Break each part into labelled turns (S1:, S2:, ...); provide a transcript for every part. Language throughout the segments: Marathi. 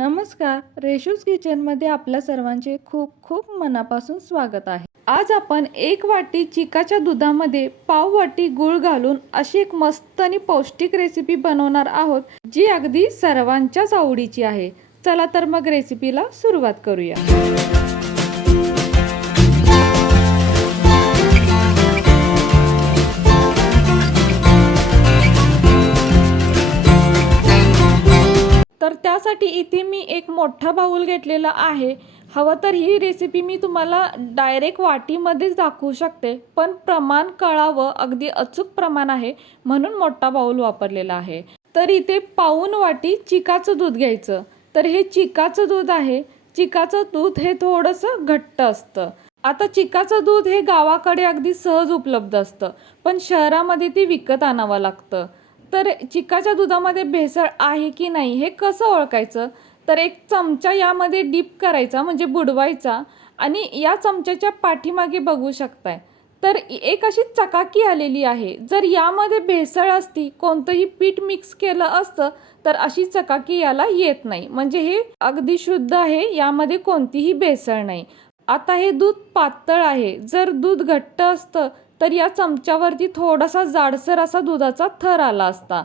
S1: नमस्कार रेशूज किचनमध्ये आपल्या सर्वांचे खूप खूप मनापासून स्वागत आहे. आज आपण एक वाटी चिकाच्या दुधामध्ये पाव वाटी गूळ घालून अशी एक मस्त आणि पौष्टिक रेसिपी बनवणार आहोत जी अगदी सर्वांच्याच आवडीची आहे. चला तर मग रेसिपीला सुरुवात करूया. तर त्यासाठी इथे मी एक मोठा बाऊल घेतलेला आहे. हवं तर ही रेसिपी मी तुम्हाला डायरेक्ट वाटीमध्येच दाखवू शकते. पण प्रमाण कळावं अगदी अचूक प्रमाण आहे म्हणून मोठा बाऊल वापरलेला आहे. तर इथे पाऊन वाटी चिकाचं दूध घ्यायचं. तर हे चिकाचं दूध आहे. चिकाचं दूध हे थोडंसं घट्ट असतं. आता चिकाचं दूध हे गावाकडे अगदी सहज उपलब्ध असतं. पण शहरामध्ये ते विकत आणावं लागतं. तर चिकाच्या दुधामध्ये भेसळ आहे की नाही हे कसं ओळखायचं? तर एक चमचा यामध्ये डीप करायचा म्हणजे बुडवायचा आणि या चमच्याच्या पाठीमागे बघू शकताय. तर एक अशी चकाकी आलेली आहे. जर यामध्ये भेसळ असती कोणतंही पीठ मिक्स केलं असतं तर अशी चकाकी याला येत नाही. म्हणजे हे अगदी शुद्ध आहे यामध्ये कोणतीही भेसळ नाही. आता हे दूध पातळ आहे. जर दूध घट्ट असतं तर या चमच्यावरती थोडासा जाडसर असा दुधाचा थर आला असता.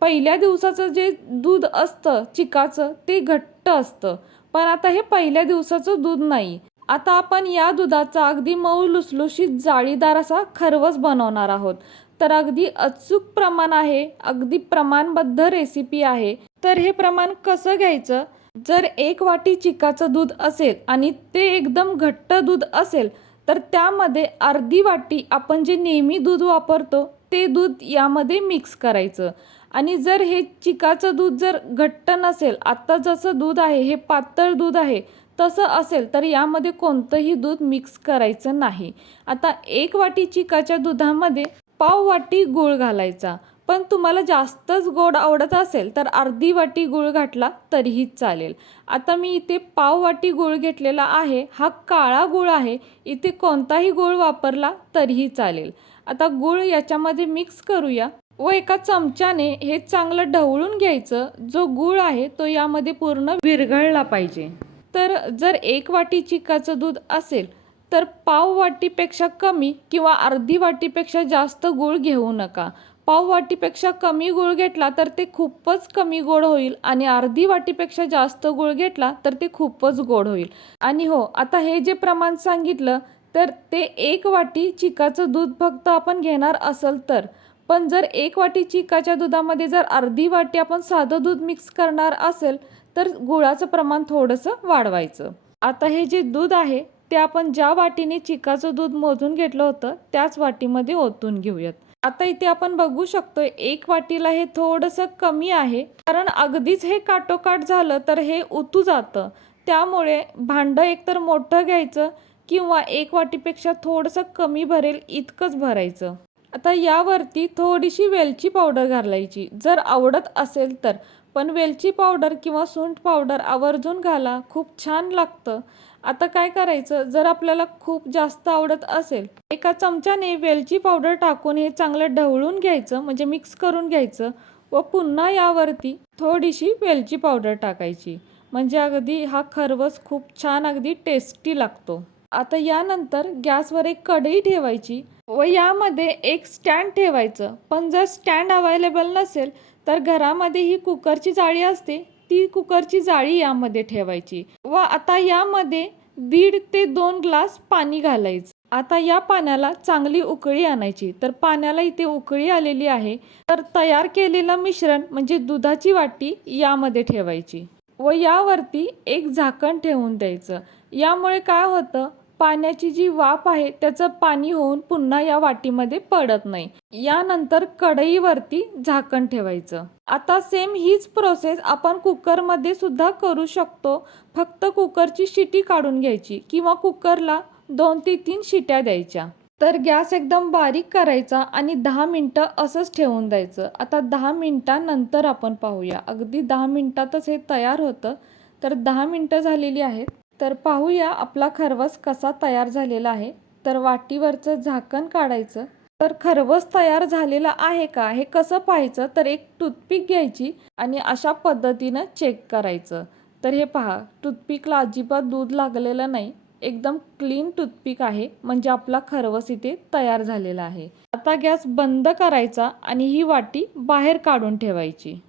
S1: पहिल्या दिवसाचं जे दूध असतं चिकाचं ते घट्ट असतं. पण आता हे पहिल्या दिवसाचं दूध नाही. आता आपण या दुधाचा अगदी मऊ लुसलुशीत जाळीदार असा खरवस बनवणार आहोत. तर अगदी अचूक प्रमाण आहे अगदी प्रमाणबद्ध रेसिपी आहे. तर हे प्रमाण कसं घ्यायचं? जर एक वाटी चिकाचं दूध असेल आणि ते एकदम घट्ट दूध असेल तर त्यामध्ये अर्धी वाटी आपण जे नेहमी दूध वापरतो ते दूध यामध्ये मिक्स करायचं. आणि जर हे चिकाचं दूध जर घट्ट नसेल आत्ता जसं दूध आहे हे पातळ दूध आहे तसं असेल तर यामध्ये कोणतंही दूध मिक्स करायचं नाही. आता एक वाटी चिकाच्या दुधामध्ये पाव वाटी गूळ घालायचा. पण तुम्हाला जास्तच गोड आवडत असेल तर अर्धी वाटी गूळ घातला तरीही चालेल. आता मी इथे पाव वाटी गूळ घेतलेला आहे हा काळा गूळ आहे. इथे कोणताही गूळ वापरला तरीही चालेल. आता गूळ याच्यामध्ये मिक्स करूया. व एका चमच्याने हे चांगलं ढवळून घ्यायचं. जो गूळ आहे तो यामध्ये पूर्ण विरघळला पाहिजे. तर जर एक वाटी चिकाचं दूध असेल तर पाव वाटीपेक्षा कमी किंवा अर्धी वाटीपेक्षा जास्त गूळ घेऊ नका. पाव वाटीपेक्षा कमी गूळ घेतला तर ते खूपच कमी गोड होईल आणि अर्धी वाटीपेक्षा जास्त गूळ घेतला तर ते खूपच गोड होईल. आणि हो आता हे जे प्रमाण सांगितलं तर ते एक वाटी चिकाचं दूध फक्त आपण घेणार असेल तर. पण जर एक वाटी चिकाच्या दुधामध्ये जर अर्धी वाटी आपण साधं दूध मिक्स करणार असेल तर गुळाचं प्रमाण थोडंसं वाढवायचं. आता हे जे दूध आहे ते आपण ज्या वाटीने चिकाचं दूध मोजून घेतलं होतं त्याच वाटीमध्ये ओतून घेऊयात. आता इथे आपण बघू शकतोय एक वाटीला हे थोडंसं कमी आहे. कारण अगदीच हे काटोकाट झालं तर हे उतू जातं. त्यामुळे भांडं एकतर मोठं घ्यायचं किंवा एक वाटीपेक्षा थोडंसं कमी भरेल इतकंच भरायचं. आता यावरती थोडीशी वेलची पावडर घालायची. जर आवडत असेल तर. पण वेलची पावडर किंवा सुंठ पावडर आवर्जून घाला. खूप छान लागतं. आता काय करायचं? जर आपल्याला खूप जास्त आवडत असेल. एका चमच्याने वेलची पावडर टाकून हे चांगलं ढवळून घ्यायचं. म्हणजे मिक्स करून घ्यायचं. व पुन्हा यावरती थोडीशी वेलची पावडर टाकायची. म्हणजे अगदी हा खरवस खूप छान अगदी टेस्टी लागतो. आता यानंतर गॅसवर एक कढई ठेवायची. व यामध्ये एक स्टँड ठेवायचं. पण जर स्टँड अवेलेबल नसेल तर घरामध्ये ही कुकरची जाळी असते. ती कुकरची जाळी यामध्ये ठेवायची. व आता यामध्ये दीड ते दोन ग्लास पाणी घालायचं. आता या पाण्याला चांगली उकळी आणायची. तर पाण्याला इथे उकळी आलेली आहे. तर तयार केलेलं मिश्रण म्हणजे दुधाची वाटी यामध्ये ठेवायची. व यावरती एक झाकण ठेवून द्यायचं. यामुळे काय होतं? पाण्याची जी वाफ आहे त्याचं पाणी होऊन पुन्हा या वाटीमध्ये पडत नाही. यानंतर कढईवरती झाकण ठेवायचं. आता सेम हीच प्रोसेस आपण कुकरमध्ये सुद्धा करू शकतो. फक्त कुकरची शिटी काढून घ्यायची किंवा कुकरला दोन ते तीन शिट्या द्यायच्या. तर गॅस एकदम बारीक करायचा आणि दहा मिनटं असंच ठेवून द्यायचं. आता दहा मिनटानंतर आपण पाहूया. अगदी दहा मिनटातच हे तयार होतं. तर दहा मिनटं झालेली आहेत. तर पाहूया आपला खरवस कसा तयार झालेला आहे. तर वाटीवरचं झाकण काढायचं. तर खरवस तयार झालेला आहे का? हे कसं पाहायचं? तर एक टूथपिक घ्यायची आणि अशा पद्धतीनं चेक करायचं. तर हे पहा टूथपिकला अजिबात दूध लागलेलं नाही. एकदम क्लीन टूथपिक आहे. म्हणजे आपला खरवस इथे तयार झालेला आहे. आता गॅस बंद करायचा आणि ही वाटी बाहेर काढून ठेवायची.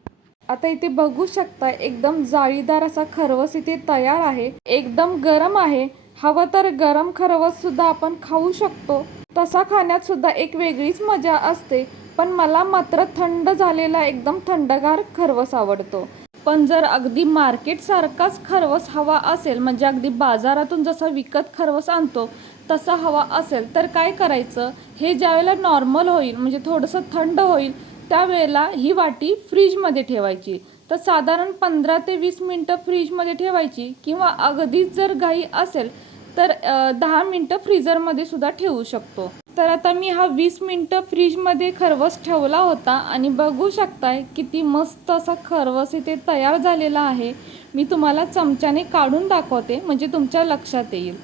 S1: आता इथे बघू शकता एकदम जाळीदार असा खरवस इथे तयार आहे. एकदम गरम आहे. हवं तर गरम खरवस सुद्धा आपण खाऊ शकतो. तसा खाण्यात सुद्धा एक वेगळीच मजा असते. पण मला मात्र थंड झालेला एकदम थंडगार खरवस आवडतो. पण जर अगदी मार्केट सारखाच खरवस हवा असेल म्हणजे अगदी बाजारातून जसा विकत खरवस आणतो तसा हवा असेल तर काय करायचं? हे ज्यावेळेला नॉर्मल होईल म्हणजे थोडंसं थंड होईल त्यावेळेला ही वाटी फ्रीजमध्ये ठेवायची. तर साधारण पंधरा ते वीस मिनटं फ्रीजमध्ये ठेवायची किंवा अगदीच जर घाई असेल तर दहा मिनटं फ्रीजरमध्ये सुद्धा ठेवू शकतो. तर आता मी हा वीस मिनटं फ्रीजमध्ये खरवस ठेवला होता आणि बघू शकताय किती मस्त असा खरवस इथे तयार झालेला आहे. मी तुम्हाला चमच्याने काढून दाखवते म्हणजे तुमच्या लक्षात येईल.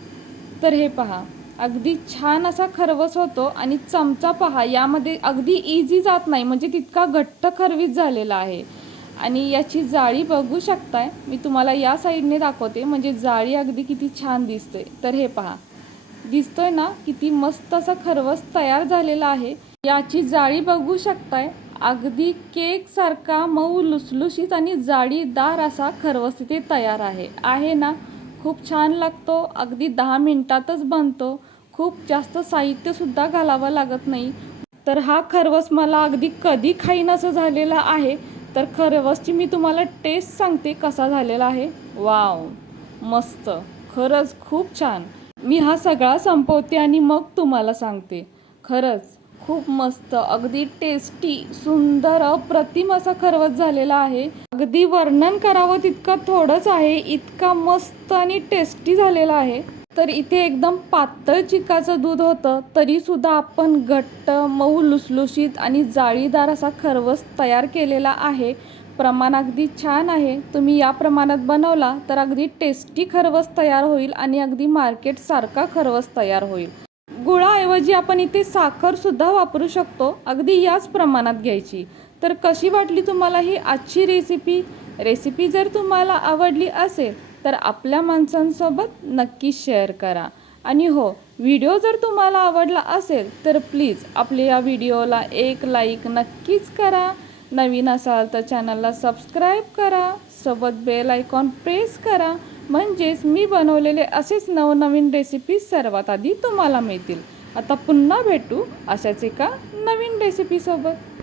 S1: तर हे पहा. अगदी छान असा खरवस होतो आणि चमचा पहा यामध्ये अगदी इझी जात नाही म्हणजे तितका घट्ट खरवीस झालेला आहे. आणि याची जाळी बघू शकताय. मी तुम्हाला या साईडने दाखवते म्हणजे जाळी अगदी किती छान दिसते. तर हे पहा. दिसतोय ना किती मस्त असा खरवस तयार झालेला आहे. याची जाळी बघू शकताय. अगदी केक सारखा मऊ लुसलुशीत आणि जाळीदार असा खरवस इथे तयार आहे. आहे ना? खूप छान लागतो. अगदी दहा मिनटातच बनतो. खूप जास्त साहित्यसुद्धा घालावं लागत नाही. तर हा खरवस मला अगदी कधी खाईन असं झालेला आहे. तर खरवसची मी तुम्हाला टेस्ट सांगते कसा झालेला आहे. वाव! मस्त! खरंच खूप छान! मी हा सगळा संपवते आणि मग तुम्हाला सांगते. खरंच खूप मस्त अगदी टेस्टी सुंदर अप्रतिम असा खरवस झालेला आहे. अगदी वर्णन करावं तितकं थोडंच आहे इतका मस्त आणि टेस्टी झालेला आहे. तर इथे एकदम पातळ चिकाचं दूध होतं तरी सुद्धा आपण घट्ट मऊ लुसलुशीत आणि जाळीदार असा खरवस तयार केलेला आहे. प्रमाण अगदी छान आहे. तुम्ही या प्रमाणात बनवला तर अगदी टेस्टी खरवस तयार होईल आणि अगदी मार्केटसारखा खरवस तयार होईल. गुळाऐवजी आपण इथे साखरसुद्धा वापरू शकतो अगदी याच प्रमाणात घ्यायची. तर कशी वाटली तुम्हाला ही आजची रेसिपी रेसिपी जर तुम्हाला आवडली असेल तर आपल्या माणसांसोबत नक्की शेअर करा. आणि हो व्हिडिओ जर तुम्हाला आवडला असेल तर प्लीज आपल्या या व्हिडिओला एक लाईक नक्कीच करा. नवीन असाल तर चॅनलला सबस्क्राईब करा. सोबत बेल आयकॉन प्रेस करा. म्हणजेच मी बनवलेले असेच नवनवीन रेसिपीज सर्वात आधी तुम्हाला मिळतील. आता पुन्हा भेटू अशाच एका नवीन रेसिपीसोबत